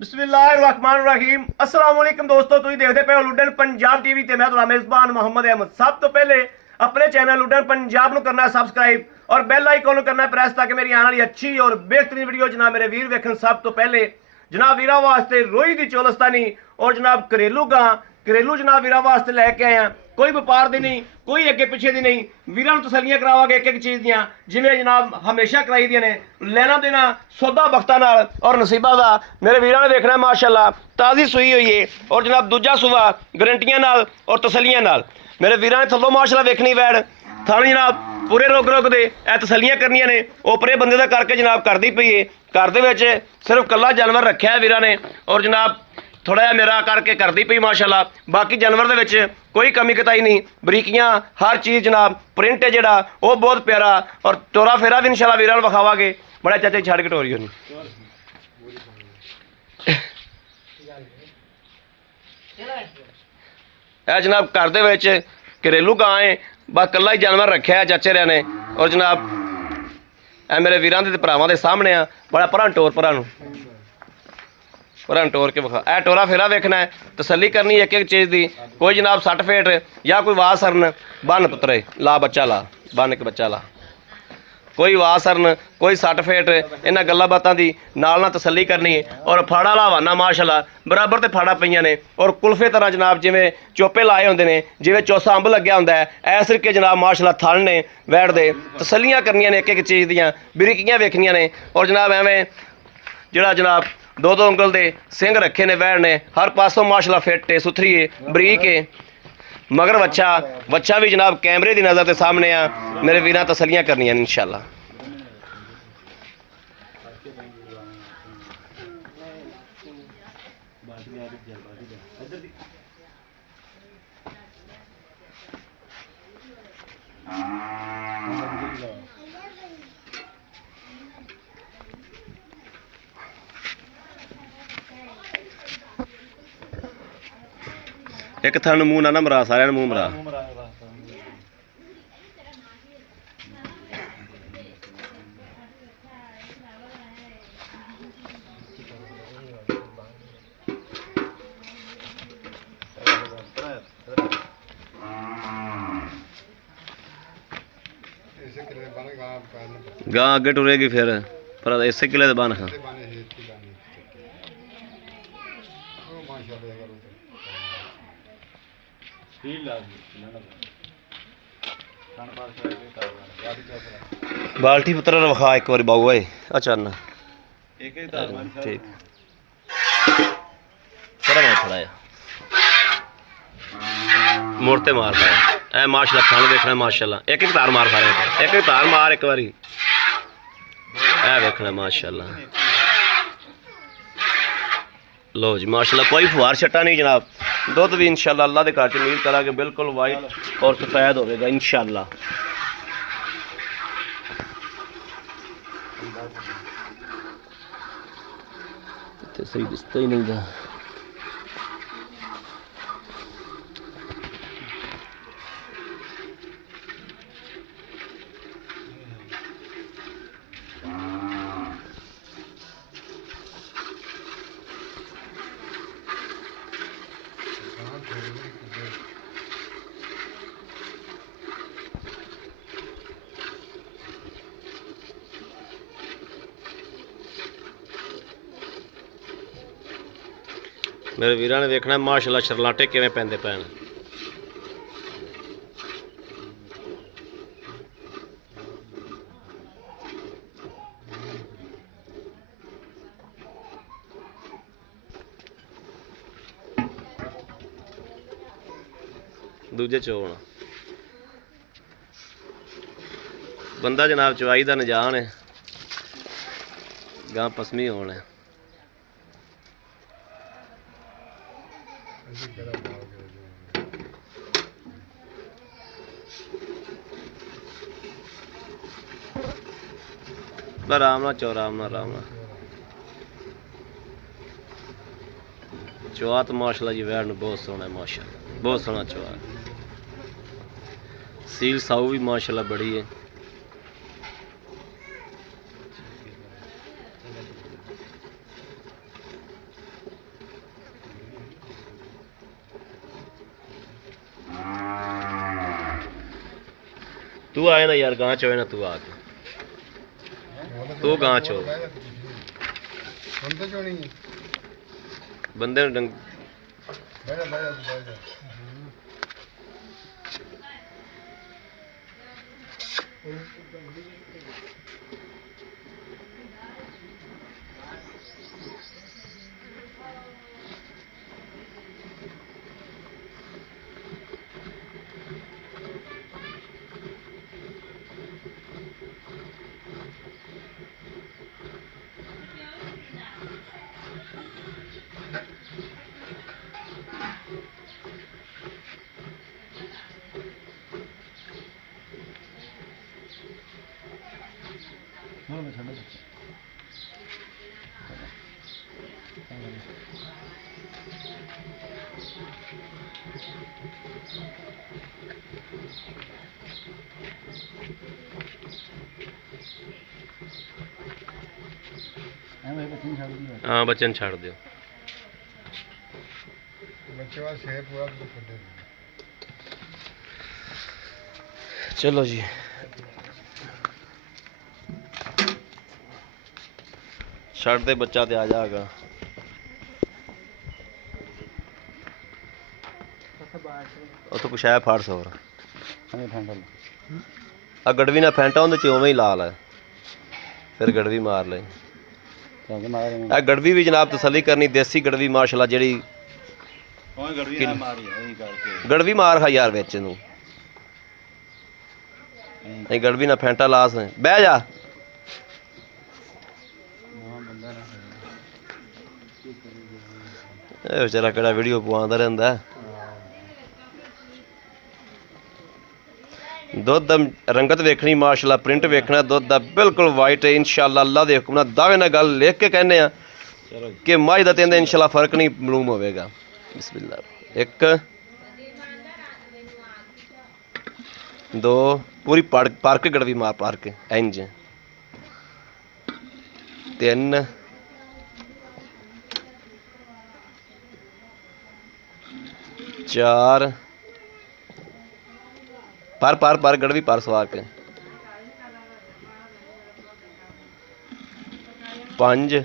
बिस्मिल्लाहिर्रहमानिर्रहीम अस्सलाम वालेकुम दोस्तों, तुम देखते पे हो लुडन पंजाब टीवी ते मैं तुम्हारा मेजबान मोहम्मद अहमद। सब तो पहले अपने चैनल लुडन पंजाब को करना सब्सक्राइब और बेल आइकन करना प्रेस ताकि मेरी आने वाली अच्छी और बेहतरीन वीडियो जनाब मेरे वीर वेखन। सब तो पहले जनाब वीरा वास्ते रोई दी चौलस्तानी और जनाब घरेलू गां घरेलू जनाब वीरा वास्ते लैके आए हैं। कोई व्यापार दी नहीं, कोई अगे पिछे दी नहीं, वीरां नूं तसल्लियां करावांगे एक एक चीज़ दियां जिवें जनाब हमेशा कराई दियां ने। लेना देना सौदा बख्तां नाल और नसीबां दा मेरे वीरां ने देखना माशाअल्लाह ताज़ी सूई हुई है और जनाब दूजा सूआ गारंटियां नाल और तसल्लियां नाल। मेरे वीरां ने थल्लों माशाअल्लाह वेखनी वैड़ थानी जनाब पूरे रुक रुक दे ए तसल्लियां करनियां ने। ओपरे बंदे दा करके जनाब करदी पई है। घर दे विच सिर्फ कल्ला जानवर रखिया है वीरां ने और जनाब थोड़ा जिहा मेरा करके करदी पई माशाअल्लाह। बाकी जानवर दे विच कोई कमी कताई नहीं, बरीकियां हर चीज़ जनाब प्रिंट है जिहड़ा वो बहुत प्यारा और टोरा फेरा भी इंशाल्लाह वीरां नूं विखावांगे। बड़ा चाचा छड़ के टोरी होनी है जनाब। घर दे विच घरेलू गां है, बस कल्ला ही जानवर रखिया है चाचे रहा ने और जनाब ए मेरे वीरां दे भरावां दे सामने आ। बड़ा भरा टोर भरा नूं भरा टोर के विखा। ए टोरा फेरा वेखना है, तसल्ली करनी एक एक चीज़ की। कोई जनाब सट फेट या कोई वाह सरन बन पुत्रे ला बच्चा ला बन के बच्चा ला, कोई वाह सरन कोई सट फेट इन्हां गल्लां बातां दी नाल तसल्ली करनी और फाड़ा ला हवाना माशाअल्लाह बराबर ते फाड़ा पईयां ने और कुल्फे तरह जनाब जिवें चोपे लाए होंदे ने, जिवें चौसा अंब लग्या हुंदा है इस तरीके जनाब माशाअल्लाह थल ने वैड़ दे। तसल्लियां करनियां ने एक एक चीज़ दियां, बरीकियां वेखनियां ने और जनाब एवें जिहड़ा जनाब दो दो उंगल दे सिंह रखे ने वैड़ ने हर पासों माशाअल्लाह फिट है सुथरी है बरीक है। मगर बच्चा भी जनाब कैमरे की नज़र के सामने आ। मेरे वीरां तसल्लियां करनियां इंशाअल्लाह। एक थन मूँह ना मरा, सारे मूँह मरा। गां अगे टुरेगी फिर पर इसे किले दे बन खा। बाल्टी पुत्र विखा एक बार बाबू भाई अचानक ठीक थोड़ा मुड़ते मार पाया ए माशाअल्लाह खान देखना माशाअल्लाह एक तार मार खा रहे एक तार मार एक बारी ए देखना माशाअल्लाह। लो जी माशाअल्लाह कोई फुहार छट्टा नहीं जनाब। दुध भी इंशाअल्लाह अल्लाह के घर च उम्मीद करा कि बिल्कुल वाइट और सफेद होगा इंशाअल्लाह। सही दिसता ही नहीं था। मेरे वीरां ने देखना माशाअल्लाह शरलाटे किवें पैंदे पैन। दूजे चोण बंदा जनाब चवाई का नजान है गां पसमी होना है। आराम ना चो आराम ना चुआ तो माशाअल्लाह जी वैड़ बहुत सोहना है माशाअल्लाह बहुत सोहना चुआ। सील साऊ भी माशाअल्लाह बड़ी है। तू आए ना यार, गांव चोए ना तू आ के, तू गांव चो बंदे ने डंग हाँ बच्चन छाड़ दियो चलो जी छड़ दे बच्चा ते आ जाएगा तो कुछ है फाड़ सो आ गड़वी ना फैंटा उन्हें उवें ही ला लै फिर गड़वी मार ले आ गड़वी भी जनाब तसली करनी देसी गड़वी माशाल्लाह जेड़ी गड़वी मार खा यार बिच नूं गड़वी ना फैंटा लास बह जा बेचारा केड़ा वीडियो पवांदा रहिंदा दुध रंगत वेखनी माशाल्लाह प्रिंट वेखना दुध दा बिल्कुल वाइट है इंशाल्लाह अल्लाह दे हुक्म नाल दावे नाल गल लिख के कहने आ कि माई दा ते इंशाल्लाह फर्क नहीं मालूम होवेगा बिस्मिल्लाह एक दो पूरी पार्क गड़वी मार पार्क इंज तीन चार पर गड़वी पर सवार के पंज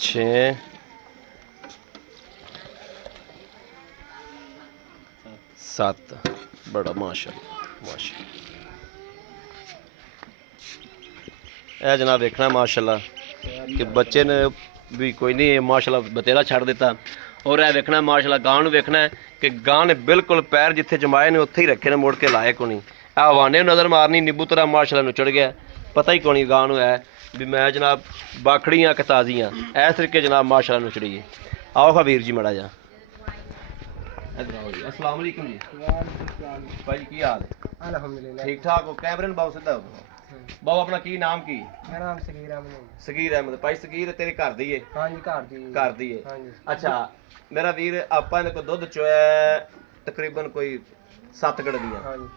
छे सत्त बड़ा माशाल्लाह माशाल्लाह यह जनाब देखना माशाल्लाह कि बच्चे ने भी कोई नहीं माशाल्लाह बतेरा छड़ दिता और यह देखना माशाल्लाह गां नूं वेखना है कि गां ने बिल्कुल पैर जिथे जमाए ने उत्थे ही रखे ने मुड़ के लाए को नहीं आ हवाने नज़र मारनी नींबू तरह माशाल्लाह नुचड़ गया पता ही को नहीं गां नूं है भी मैं जनाब बाखड़ी हाँ कि ताज़ी हाँ इस तरीके जनाब माशाल्लाह नुचड़ी है आओ खा वीर जी मड़ा जा अस्सलाम वालेकुम जी भाई की हाल है अल्हम्दुलिल्लाह ठीक ठाक हो कैमरे में बहुत सीधा हो बाबू अपना की नाम की मेरा नाम सगीर अहमद सगीर अहमद भाई सगीर तेरे घर दी है हां जी घर दी है अच्छा मेरा वीर आपा ने को दुध चोया तकरीबन कोई 7 गड़वियां हां जी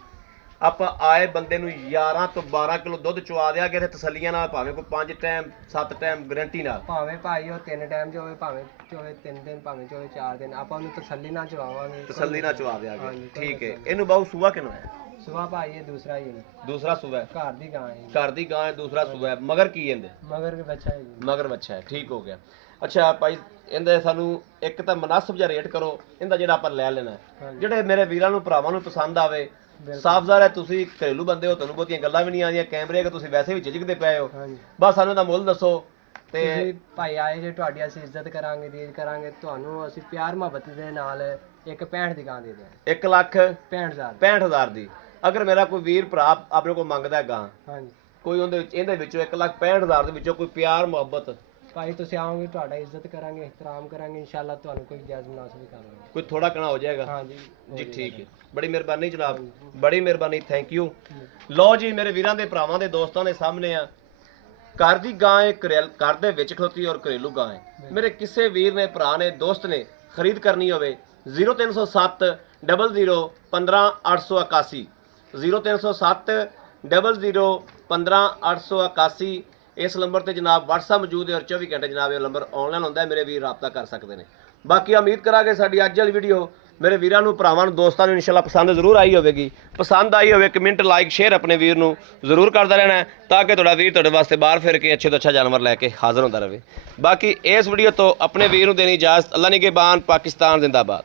ਆਪਾਂ ਆਏ ਬੰਦੇ ਨੂੰ 11 ਤੋਂ 12 ਕਿਲੋ ਦੁੱਧ ਚੁਆ ਦਿਆ ਕਿ ਤਸੱਲੀਆਂ ਨਾਲ ਭਾਵੇਂ ਕੋਈ 5 ਟਾਈਮ 7 ਟਾਈਮ ਗਾਰੰਟੀ ਨਾਲ ਭਾਵੇਂ ਭਾਈ ਉਹ 3 ਟਾਈਮ ਚ ਹੋਵੇ ਭਾਵੇਂ ਚੋਵੇ 3 ਦਿਨ ਭਾਵੇਂ ਚੋਵੇ 4 ਦਿਨ ਆਪਾਂ ਉਹਨੂੰ ਤਸੱਲੀ ਨਾਲ ਚਵਾਵਾਂਗੇ ਤਸੱਲੀ ਨਾਲ ਚਵਾ ਦਿਆਂਗੇ ਠੀਕ ਹੈ ਇਹਨੂੰ ਬਾਹੂ ਸੂਆ ਕਿਨੂੰ ਹੈ ਸੂਆ ਭਾਈ ਇਹ ਦੂਸਰਾ ਹੀ ਹੈ ਦੂਸਰਾ ਸੂਆ ਹੈ ਘਰ ਦੀ ਗਾਂ ਹੈ ਦੂਸਰਾ ਸੂਆ ਹੈ ਮਗਰ ਕੀ ਇਹਦੇ ਮਗਰ ਬੱਚਾ ਹੈ ਜੀ ਮਗਰ ਬੱਚਾ ਹੈ ਠੀਕ ਹੋ ਗਿਆ ਅੱਛਾ ਭਾਈ ਇਹਦੇ ਸਾਨੂੰ ਇੱਕ ਤਾਂ ਮੁਨਾਸਬ ਜਿਹਾ ਰੇਟ ਕਰੋ ਇਹਦਾ ਜਿਹੜਾ ਆਪਾਂ ਲੈ ਲੈਣਾ ਜਿਹੜੇ ਮੇਰੇ ਵੀਰਾਂ ਨੂੰ ਭਰਾਵਾਂ ਨੂੰ ਪਸੰਦ ਆਵੇ ਸਾਫ ਜ਼ਾਹਰ ਹੈ ਤੁਸੀਂ ਘਰੇਲੂ ਬੰਦੇ ਹੋ ਤੁਹਾਨੂੰ ਬਹੁਤੀਆਂ ਗੱਲਾਂ ਵੀ ਨਹੀਂ ਆਉਂਦੀਆਂ ਕੈਮਰੇ ਕਿ ਤੁਸੀਂ ਵੈਸੇ ਵੀ ਝਿਜਕਦੇ ਪਏ ਹੋ ਬਸ ਸਾਨੂੰ ਦਾ ਮੁੱਲ ਦੱਸੋ ਤੇ ਤੁਸੀਂ ਭਾਈ ਆਏ ਜੇ ਤੁਹਾਡੀ ਅਸੀਂ ਇੱਜ਼ਤ ਕਰਾਂਗੇ ਰੀਝ ਕਰਾਂਗੇ ਤੁਹਾਨੂੰ ਅਸੀਂ ਪਿਆਰ ਮੁਹੱਬਤ ਦੇ ਨਾਲ ਇੱਕ 65 ਦੀ ਗਾਂ ਦੇ ਦਿਆਂਗੇ 1,65,000 ਦੀ ਅਗਰ ਮੇਰਾ ਕੋਈ ਵੀਰ ਭਰਾ ਆਪਣੇ ਕੋਲ ਮੰਗਦਾ ਹੈ ਗਾਂ ਹਾਂਜੀ ਕੋਈ ਇਹਦੇ ਵਿੱਚੋਂ 1,65,000 ਦੇ ਵਿੱਚੋਂ ਕੋਈ ਪਿਆਰ ਮੁਹੱਬਤ ਭਾਈ ਤੁਸੀਂ ਆਓਗੇ ਤੁਹਾਡਾ ਇੱਜ਼ਤ ਕਰਾਂਗੇ ਇhtਰਾਮ ਕਰਾਂਗੇ ਇਨਸ਼ਾਅੱਲਾ ਤੁਹਾਨੂੰ ਕੋਈ ਜਾਇਜ਼ ਮੁਨਾਸਿਬ ਵੀ ਕਰਾਂਗੇ ਕੋਈ ਥੋੜਾ ਕਣਾ ਹੋ ਜਾਏਗਾ ਹਾਂਜੀ ਜੀ ਠੀਕ ਹੈ ਬੜੀ ਮਿਹਰਬਾਨੀ ਜਨਾਬ ਬੜੀ ਮਿਹਰਬਾਨੀ ਥੈਂਕ ਯੂ ਲਓ ਜੀ ਮੇਰੇ ਵੀਰਾਂ ਦੇ ਭਰਾਵਾਂ ਦੇ ਦੋਸਤਾਂ ਦੇ ਸਾਹਮਣੇ ਆ ਘਰ ਦੀ ਗਾਂ ਹੈ ਘਰ ਦੇ ਵਿੱਚ ਖਲੋਤੀ ਔਰ ਘਰੇਲੂ ਗਾਂ ਹੈ ਮੇਰੇ ਕਿਸੇ ਵੀਰ ਨੇ ਭਰਾ ਨੇ ਦੋਸਤ ਨੇ ਖਰੀਦ ਕਰਨੀ ਹੋਵੇ 0307 00 15 881 0307 00 15 881 ਇਸ ਨੰਬਰ ਤੇ ਜਨਾਬ WhatsApp ਮੌਜੂਦ ਹੈ ਔਰ 24 ਘੰਟੇ ਜਨਾਬ ਇਹ ਨੰਬਰ ਆਨਲਾਈਨ ਹੁੰਦਾ ਹੈ, ਮੇਰੇ ਵੀਰ ਰਾਬਤਾ ਕਰ ਸਕਦੇ ਨੇ। ਬਾਕੀ ਉਮੀਦ ਕਰਾਂਗੇ ਸਾਡੀ ਅੱਜ ਵਾਲੀ ਵੀਡੀਓ ਮੇਰੇ ਵੀਰਾਂ ਨੂੰ, ਭਰਾਵਾਂ ਨੂੰ, ਦੋਸਤਾਂ ਨੂੰ ਇਨਸ਼ਾਅੱਲਾ ਪਸੰਦ ਜ਼ਰੂਰ ਆਈ ਹੋਵੇਗੀ। ਪਸੰਦ ਆਈ ਹੋਵੇ ਕਮੈਂਟ ਲਾਈਕ ਸ਼ੇਅਰ ਆਪਣੇ ਵੀਰ ਨੂੰ ਜ਼ਰੂਰ ਕਰਦਾ ਰਹਿਣਾ ਹੈ, ਤਾਂ ਕਿ ਤੁਹਾਡਾ ਵੀਰ ਤੁਹਾਡੇ ਵਾਸਤੇ ਬਾਹਰ ਫਿਰ ਕੇ ਅੱਛੇ ਤੋਂ ਅੱਛਾ ਜਾਨਵਰ ਲੈ ਕੇ ਹਾਜ਼ਰ ਹੁੰਦਾ ਰਹੇ। ਬਾਕੀ ਇਸ ਵੀਡੀਓ ਤੋਂ ਆਪਣੇ ਵੀਰ ਨੂੰ ਦੇਣੀ ਇਜਾਜ਼ਤ। ਅੱਲਾ ਨਿਗਹਿਬਾਨ, ਪਾਕਿਸਤਾਨ ਜ਼ਿੰਦਾਬਾਦ।